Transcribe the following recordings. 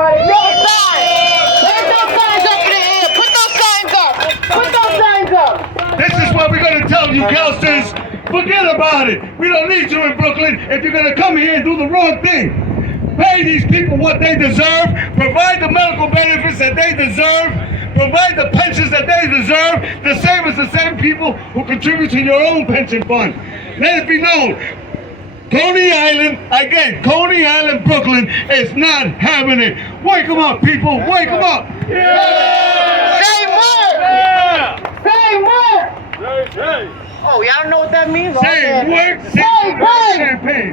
everybody. No signs. There's no signs up in the air. Put those signs up. Put those signs up. This is what we're going to tell you, Calsters. Forget about it. We don't need you in Brooklyn if you're going to come here and do the wrong thing. Pay these people what they deserve. Provide the medical benefits that they deserve. Provide the pensions that they deserve. The same as the same people who contribute to your own pension fund. Let it be known. Coney Island, again, Coney Island, Brooklyn is not having it. Wake them up, people. Wake them up. Yeah. Say more. Yeah. Say more. Oh, y'all know what that means? Same work, same pay.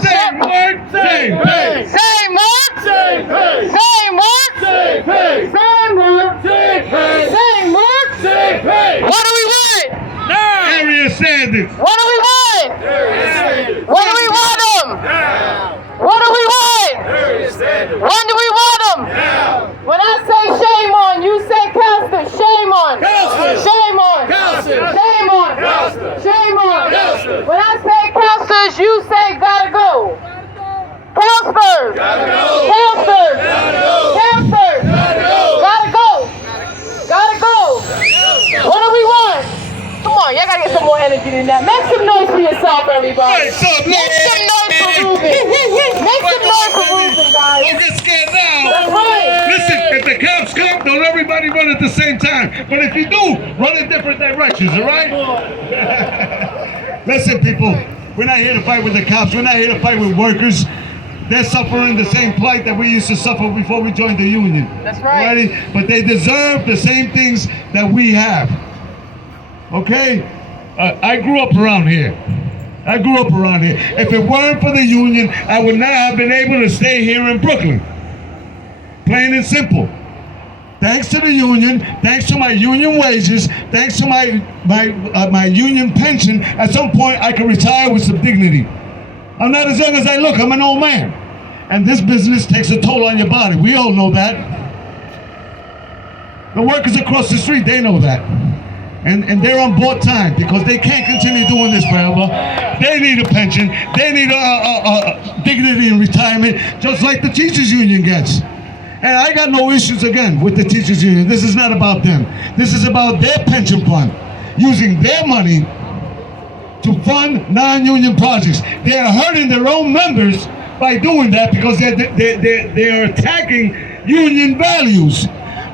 Same work, same pay. Same work, same pay. Same work, same pay. Same work, same pay. Same work, same pay. What do we want? Now. Area standards. What do we want? Area standards. What do we want them? Now. What do we want? Area standards. When do we want them? Now. When I say shame on, you say Calsters. Shame on. Calsters. Shame on. Calsters. Shame on. Calsters. Shame on. Calsters. When I say Calsters, you say gotta go. Calsters. Gotta go. Calsters. Gotta go. Calsters. Gotta go. Gotta go. Gotta go. What do we want? Come on, y'all gotta get some more energy than that. Make some noise for yourself, everybody. Make some noise for Ruben. Make some noise for Ruben, guys. Don't get scared now. That's right. Listen, if the cops come, don't everybody run at the same time. But if you do, run in different directions, all right? Listen, people, we're not here to fight with the cops. We're not here to fight with workers. They're suffering the same plight that we used to suffer before we joined the union. That's right. Alrighty? But they deserve the same things that we have. Okay? I grew up around here. If it weren't for the union, I would not have been able to stay here in Brooklyn. Plain and simple. Thanks to the union, thanks to my union wages, thanks to my union pension, at some point I can retire with some dignity. I'm not as young as I look, I'm an old man. And this business takes a toll on your body. We all know that. The workers across the street, they know that. And they're on board time because they can't continue doing this forever. They need a pension. They need a dignity in retirement, just like the teachers union gets. And I got no issues again with the teachers union. This is not about them. This is about their pension fund, using their money to fund non-union projects. They are hurting their own members by doing that because they're attacking union values.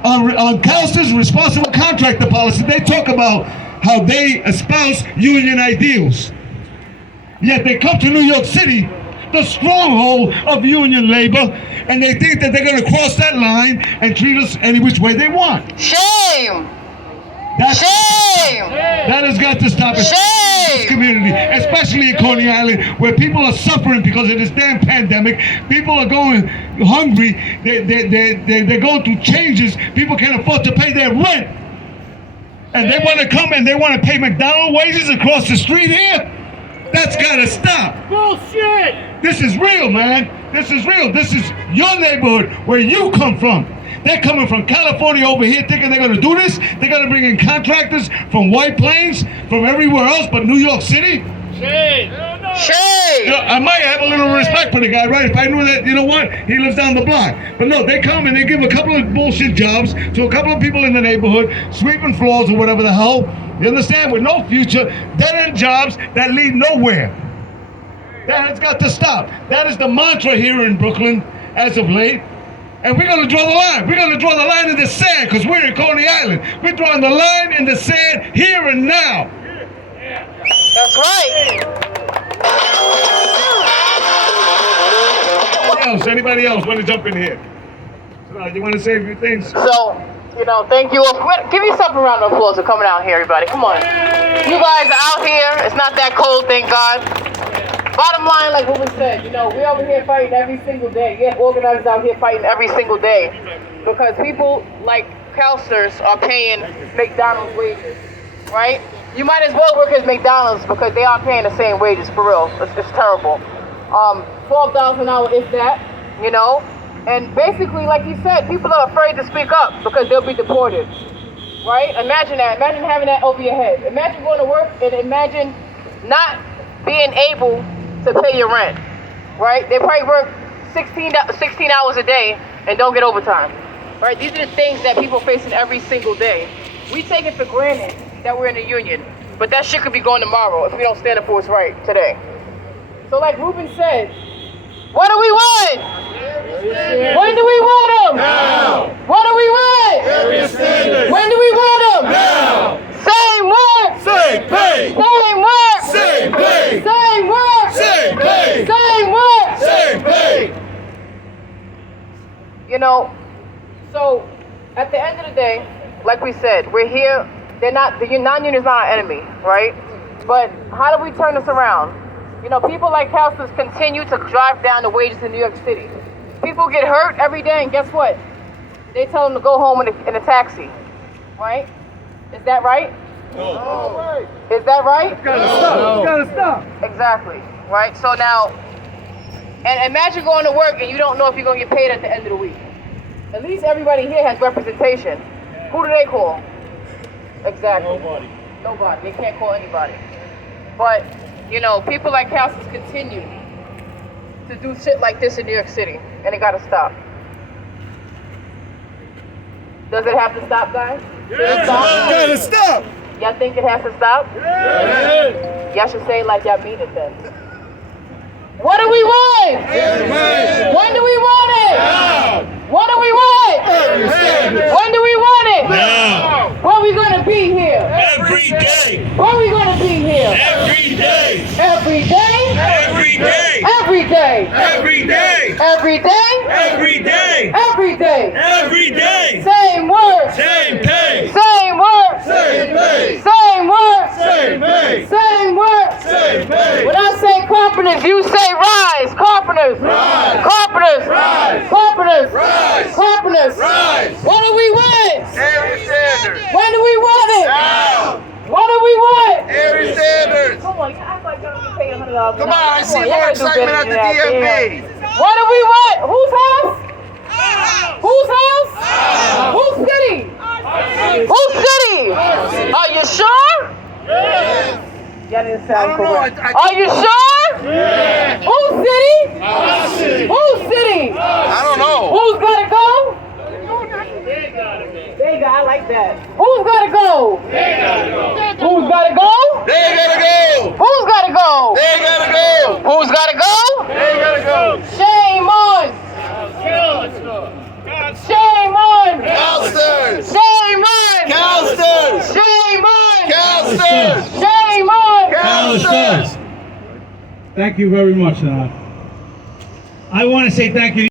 On Calsters' responsible contractor policy, they talk about how they espouse union ideals. Yet they come to New York City, the stronghold of union labor, and they think that they're going to cross that line and treat us any which way they want. Shame! Shame! That has got to stop in this community, especially in Coney Island, where people are suffering because of this damn pandemic. People are going hungry. They're going through changes. People can't afford to pay their rent. And they want to come and they want to pay McDonald's wages across the street here? That's got to stop. Bullshit! This is real, man. This is real. This is your neighborhood where you come from. They're coming from California over here thinking they're going to do this. They're going to bring in contractors from White Plains, from everywhere else but New York City. Shame! Shame! You know, I might have a little respect for the guy, right? If I knew that, you know what? He lives down the block. But no, they come and they give a couple of bullshit jobs to a couple of people in the neighborhood, sweeping floors or whatever the hell. You understand? With no future, dead-end jobs that lead nowhere. That has got to stop. That is the mantra here in Brooklyn as of late. And we're going to draw the line. We're going to draw the line in the sand because we're in Coney Island. We're drawing the line in the sand here and now. That's right. Anybody else want to jump in here? So, you want to say a few things? So, thank you. Give yourself a round of applause for coming out here, everybody. Come on. You guys are out here. It's not that cold, thank God. Bottom line, like what we said, we over here fighting every single day. You have organizers out here fighting every single day because people like Calsters are paying McDonald's wages, right? You might as well work at McDonald's because they are paying the same wages, for real. It's terrible. $12 an hour is that, And basically, like you said, people are afraid to speak up because they'll be deported, right? Imagine that. Imagine having that over your head. Imagine going to work and imagine not being able to pay your rent, right? They probably work 16 hours a day and don't get overtime. Right? These are the things that people facing every single day. We take it for granted that we're in a union, but that shit could be going tomorrow if we don't stand up for what's right today. So like Ruben said, what do we want? When do we want them? Now. What do we want? Area standards. When do we want them? Now. Same work. Same pay. Same work. Same pay. Same work. Same pay. Same work. Same pay. You know, so at the end of the day, like we said, we're here. The non-union is not our enemy, right? But how do we turn this around? You know, people like Carpenters continue to drive down the wages in New York City. People get hurt every day, and guess what? They tell them to go home in a taxi, right? Is that right? No. Is that right? It's gotta stop. Exactly, right? So now, and imagine going to work and you don't know if you're going to get paid at the end of the week. At least everybody here has representation. Who do they call? Exactly. Nobody. They can't call anybody. But, you know, people like Carpenters continue to do shit like this in New York City, and it got to stop. Does it have to stop, guys? Should it stop? Gotta stop. Y'all think it has to stop? Yeah. Y'all should say it like y'all mean it then. What do we want? When do we want it? Now. What do we want? Area standards. When do we want it? Now. When are we gonna be here? Every day. When are we gonna be here? Every day. Every day? Every day. Every day? Every day. Every day? Every day. Every day? Every day. Same work. Same pay. Same work. Same pay. Same work. Same pay. Same work. Same pay. When I say carpenters, you say rise. Carpenters. Rise. Carpenters. Rise. Carpenters. Rise. Carpenters. Rise. What do we want? Area standards. When do we want it? Now. What do we want? Area standards. Come on, you act like y'all gonna pay $100. Come on, I see more excitement at the DMV. What do we want? Whose house? Whose house? Whose city? Whose city? Are you sure? Y'all didn't sound correct. Are you sure? Whose city? Whose city? I don't know. Who's gotta go? They got, I like that. Who's gotta go? Who's gotta go? They gotta go. Who's gotta go? They gotta go. Who's gotta go? They gotta go. Shame on! Shame on! Counselors. Shame on! Counselors. Shame on! Counselors. Shame on! Counselors. Thank you very much. I want to say thank you.